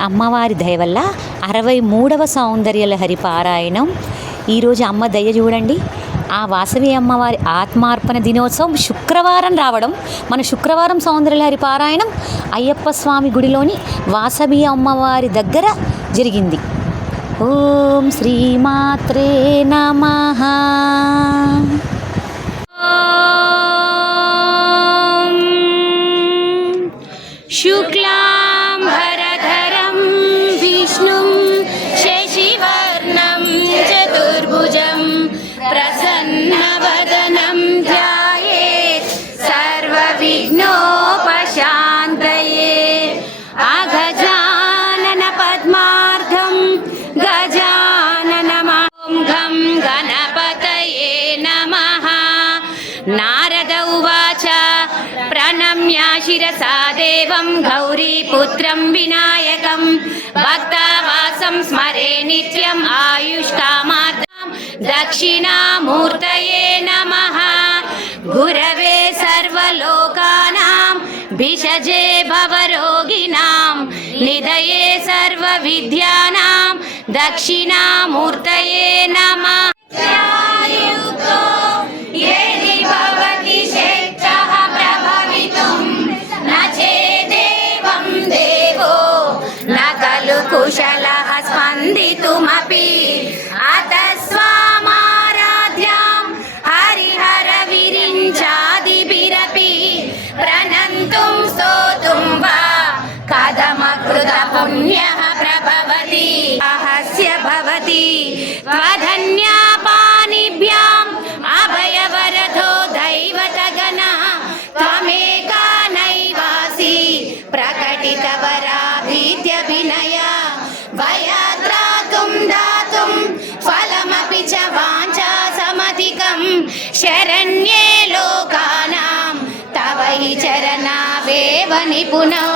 అమ్మవారి దయ వల్ల అరవై మూడవ సౌందర్యలహరి పారాయణం ఈరోజు అమ్మ దయ చూడండి. ఆ వాసవి అమ్మవారి ఆత్మార్పణ దినోత్సవం శుక్రవారం రావడం మన శుక్రవారం సౌందర్యలహరి పారాయణం అయ్యప్ప స్వామి గుడిలోని వాసవి అమ్మవారి దగ్గర జరిగింది. ఓం శ్రీమాత్రే నమ. प्रणम्य शिरसा देवं गौरीपुत्रं विनायकं भक्तवासं स्मरे नित्यम् आयुष्कामार्थं दक्षिणामूर्तये नमः गुरवे सर्वलोकानां भिषजे भवरोगिणां निधये सर्वविद्यानां दक्षिणामूर्तये नमः शरण्ये लोकानां तव हि चरणावेव निपुणौ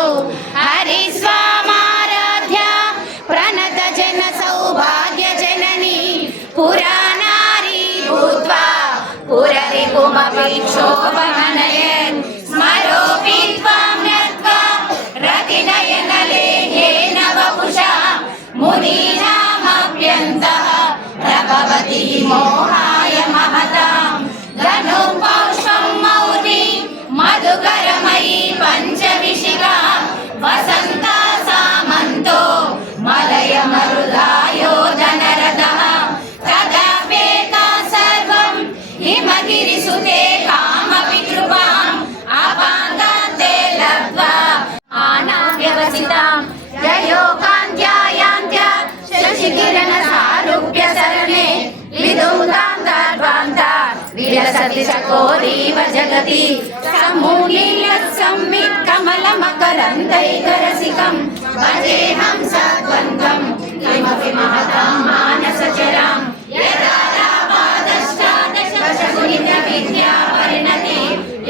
हरिस्वामाराध्या प्रणतजन सौभाग्यजननी पुराणारी भूत्वा पुररिपुमपि क्षोभमनयन् स्मरोऽपि त्वां नत्वा रतिनयनलेहेन वपुषा मुनीनामभ्यन्तः प्रभवति मोहाय करन्तैकरसिकम् भजेऽहं सद्वन्द्वम् किमपि महता मानसचराम् यदा रापादष्टादशगुणितविद्या परिणते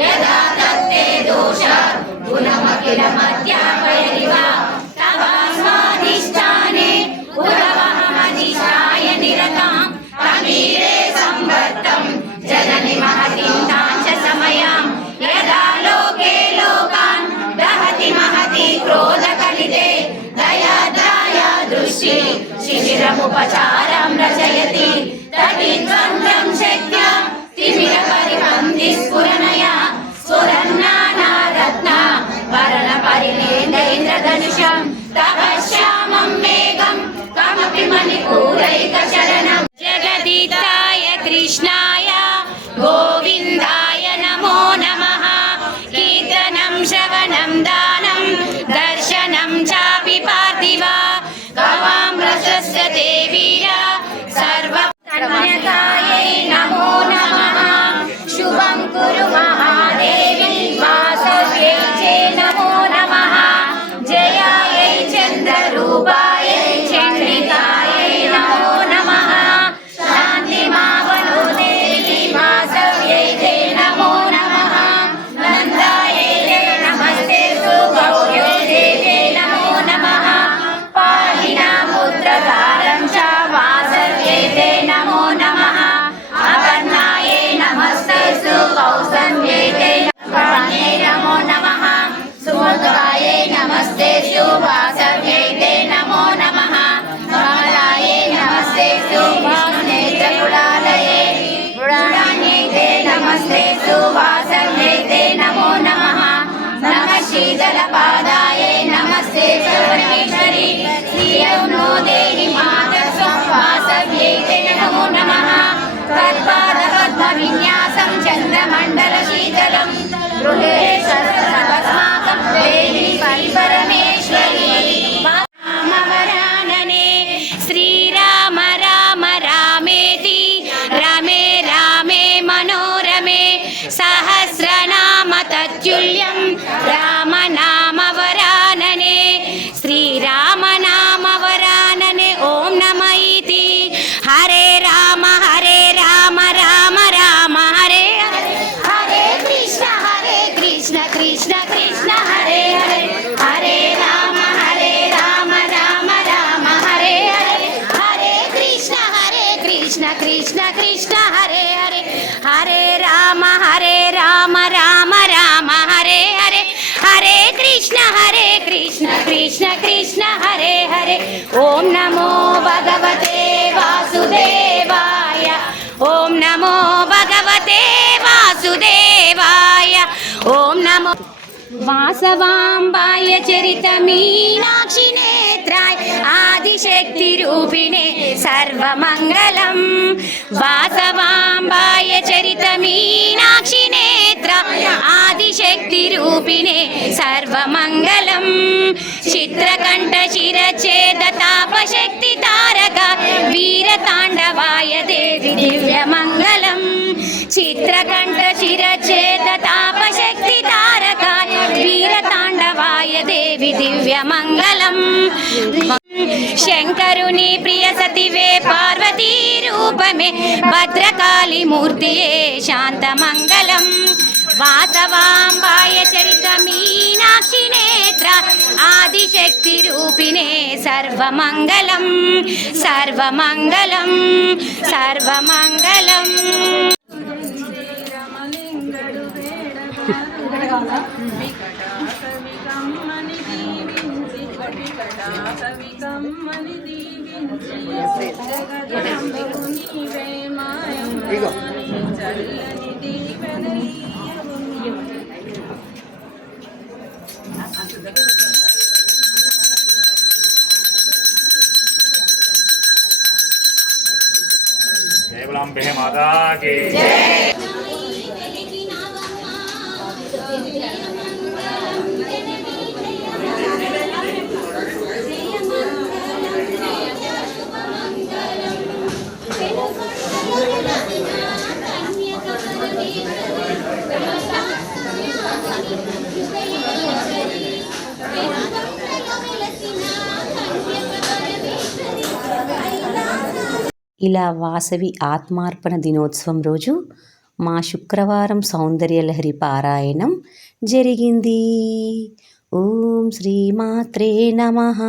यदा तत्ते दोष गुणमखिलमध्यापन శిశిరముపచారం రచయతి. తటి శక్య తిమిర పరిబంధి స్ఫురణయా. नमस्ते सुवासने ते नमो नमः नमः शीतलपादाय नमस्ते सर्वेश्वरी श्रियौ नो देहि माता स्ववासव्यै ते नमो नमः कर्पादपद्मविन्यासं चन्द्रमण्डलशीतलं गृहे రామ హరే రామ రామ రామ హరే హరే. హరే కృష్ణ హరే కృష్ణ కృష్ణ కృష్ణ హరే హరే. ఓం నమో భగవతే వాసుదేవాయ. ఓం నమో భగవతే వాసుదేవాయ. ఓం నమో వాసవాంబాయ చరిత మీనాక్షి నేత్రాయ ఆదిశక్తి రూపిణే సర్వమంగళం వాసవాంబాయ చరిత మీనాక్షి నేత్ర ఆదిశక్తి రూపిణే సర్వమంగళం చిత్రకంఠ శిరచేద తాపశక్తి తారక వీరతాండవాయ దేవి దివ్యమంగళం చిత్రకంఠ శిరచేద దివ్యమంగళం శంకరుని ప్రియ సతివే పార్వతీ రూపమే భద్రకాళి మూర్తియే శాంతమంగళం వాసవాంబాయ చరిత మీనాక్షి నేత్ర ఆదిశక్తి రూపిణే సర్వమంగళం. సర్వమంగళం సర్వమంగళం. దీవించి కవికటాకవికమ్మని దీవించి జగదంబకు నీవే మాయమ్మ చల్లని దీవెనలీయవు देवलाम्बे माता की ఇలా వాసవి ఆత్మార్పణ దినోత్సవం రోజు మా శుక్రవారం సౌందర్యలహరి పారాయణం జరిగింది. ఓం శ్రీమాత్రే నమః.